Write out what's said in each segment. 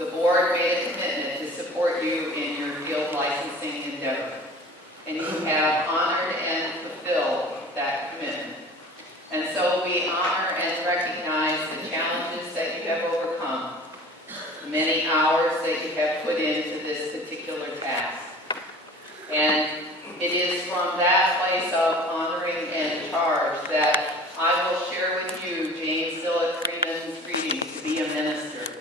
the board made a commitment to support you in your field licensing endeavor, and you have honored and fulfilled that commitment. And so we honor and recognize the challenges that you have overcome, the many hours that you have put into this particular task. And it is from that place of honoring and charge that I will share with you James Dillett Freeman's reading, To Be a Minister.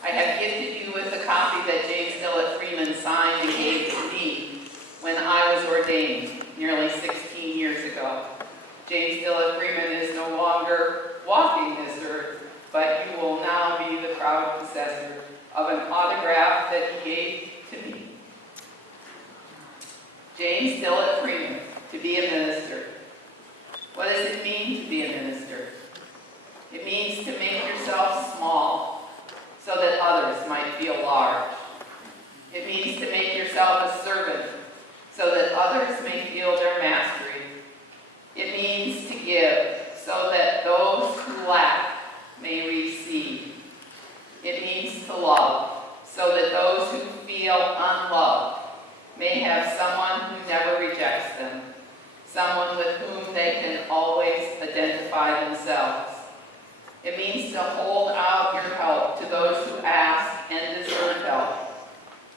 I have gifted you with a copy that James Dillett Freeman signed and gave to me when I was ordained nearly 16 years ago. James Dillett Freeman is no longer walking this earth, but you will now be the proud possessor of an autograph that he gave to me. James Dillett Freeman, To Be a Minister. What does it mean to be a minister? It means to make yourself small so that others might feel large. It means to make yourself a servant so that others may feel their mastery. It means to give so that those who lack may receive. It means to love so that those who feel unloved may have someone who never rejects them, someone with whom they can always identify themselves. It means to hold out your help to those who ask and deserve help,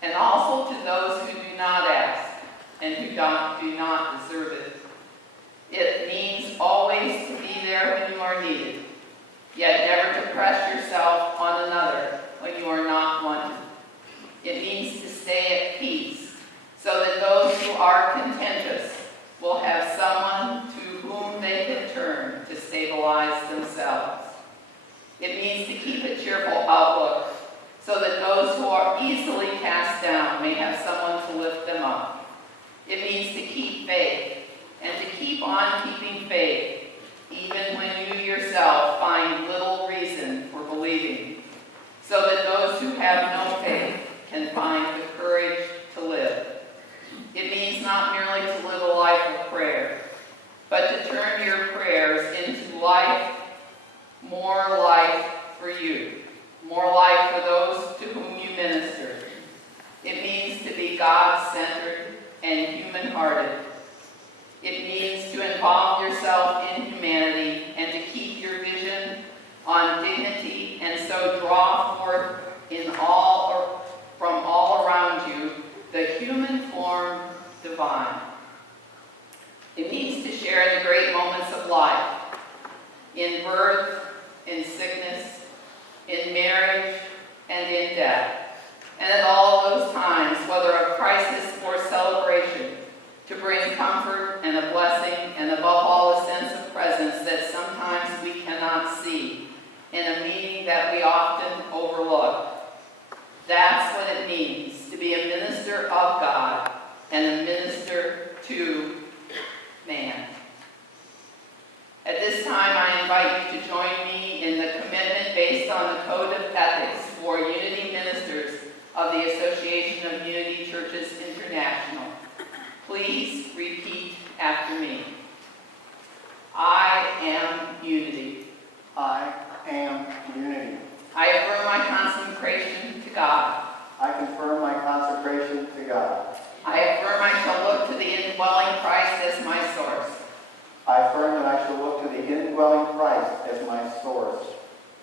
and also to those who do not ask and who do not deserve it. It means always to be there when you are needed, yet never to press yourself on another when you are not wanted. It means to stay at peace, so that those who are contentious will have someone to whom they can turn to stabilize themselves. It means to keep a cheerful outlook, so that those who are easily cast down may have someone to lift them up. It means to keep faith, and to keep on keeping faith, even when you yourself find little reason for believing, so that those who have no faith can find the courage to live. It means not merely to live a life of prayer, but to turn your prayers into life, more life for you, more life for those to whom you minister. It means to be God-centered and human-hearted. It means to involve yourself in humanity and to keep your vision on dignity, and so draw forth from all around you the human form divine. It means to share in the great moments of life, in birth, in sickness, in marriage, and in death, and at all those times, whether of crisis or celebration, to bring comfort and a blessing, and above all a sense of presence that sometimes we cannot see, and a meaning that we often overlook. That's what it means to be a minister of God and a minister to man. At this time, I invite you to join me in the commitment based on the Code of Ethics for Unity Ministers of the Association of Unity Churches International. Please repeat after me. I am unity. I am unity. I affirm my consecration to God. I confirm my consecration to God. I affirm I shall look to the indwelling Christ as my source. I affirm that I shall look to the indwelling Christ as my source.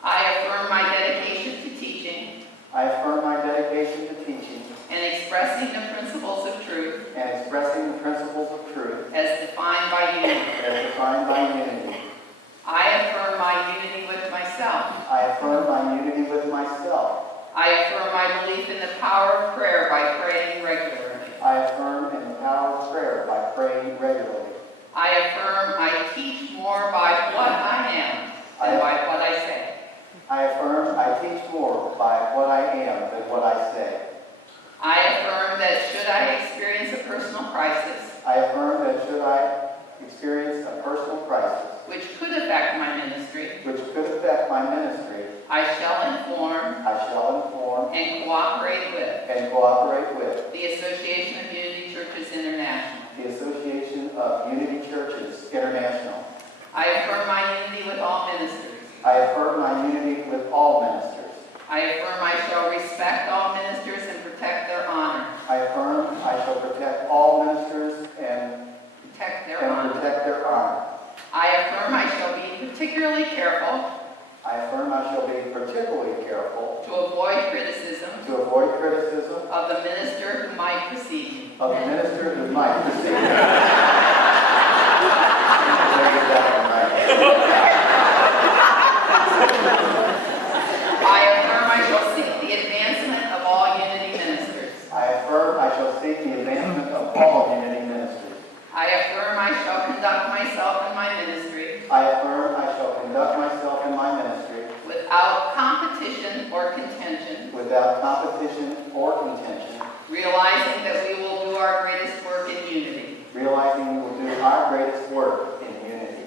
I affirm my dedication to teaching I affirm my dedication to teaching and expressing the principles of truth and expressing the principles of truth as defined by unity. as defined by unity. I affirm my unity with myself. I affirm my unity with myself. I affirm my belief in the power of prayer by praying regularly. I affirm in the power of prayer by praying regularly. I affirm I teach more by what I am than by what I say. I affirm I teach more by what I am than what I say. I affirm that should I experience a personal crisis, I affirm that should I experience a personal crisis, which could affect my ministry, which could affect my ministry, I shall inform and cooperate with the Association of Unity Churches International. the Association of Unity Churches International. I affirm my unity with all ministers. I affirm my unity with all ministers. I affirm I shall respect of the minister who might precede me. of the minister who might precede me. I affirm I shall seek the advancement of all Unity ministers. I affirm I shall seek the advancement of all Unity ministries. I affirm I shall conduct myself in my ministry I affirm I shall conduct myself in my ministry without competition or contention, without competition or contention, realizing that we will do our greatest work in unity. realizing we will do our greatest work in unity.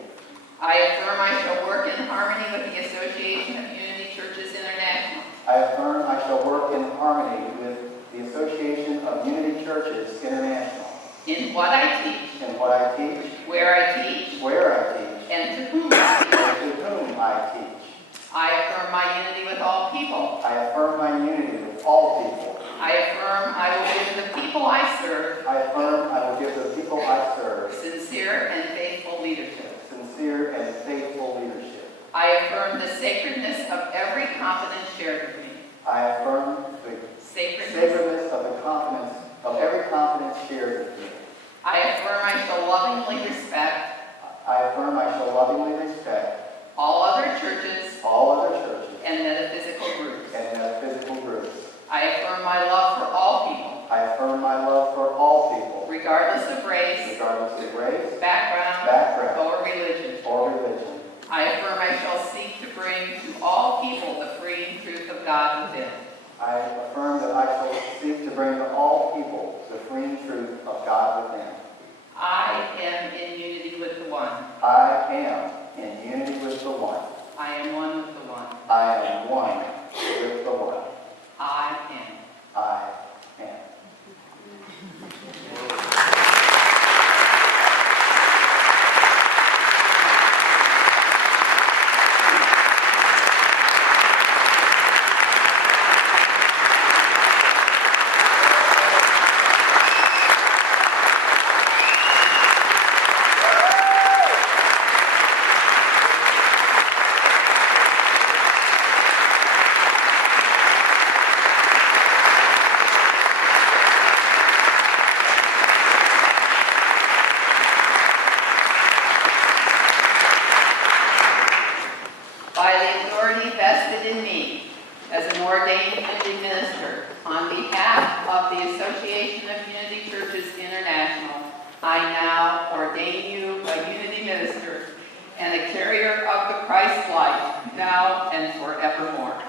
I affirm I shall work in harmony with the Association of Unity Churches International, I affirm I shall work in harmony with the Association of Unity Churches International in what I teach, in what I teach, where I teach, where I teach, and to whom I teach. and to whom I teach. I affirm my unity with all people. I affirm my unity with all people. I affirm I will give the people I serve I affirm I will give the people I serve sincere and faithful leadership. sincere and faithful leadership. I affirm the sacredness of every confidence shared with me. I affirm the sacredness of the confidence of every confidence shared with me. I affirm I shall lovingly respect I affirm I shall lovingly respect all other churches all other churches and metaphysical groups. and metaphysical groups. I affirm my love for all people, I affirm my love for all people, regardless of race, regardless of race, background, or religion. or religion. I affirm I shall seek to bring to all people the freeing truth of God within. I affirm that I shall seek to bring to all people the freeing truth of God within. I am in unity with the One. I am in unity with the One. I am one with the One. I am one with the One. I am. I am. By the authority vested in me as an ordained Unity minister, on behalf of the Association of Unity Churches International, I now ordain you a Unity minister and a carrier of the Christ light, now and forevermore.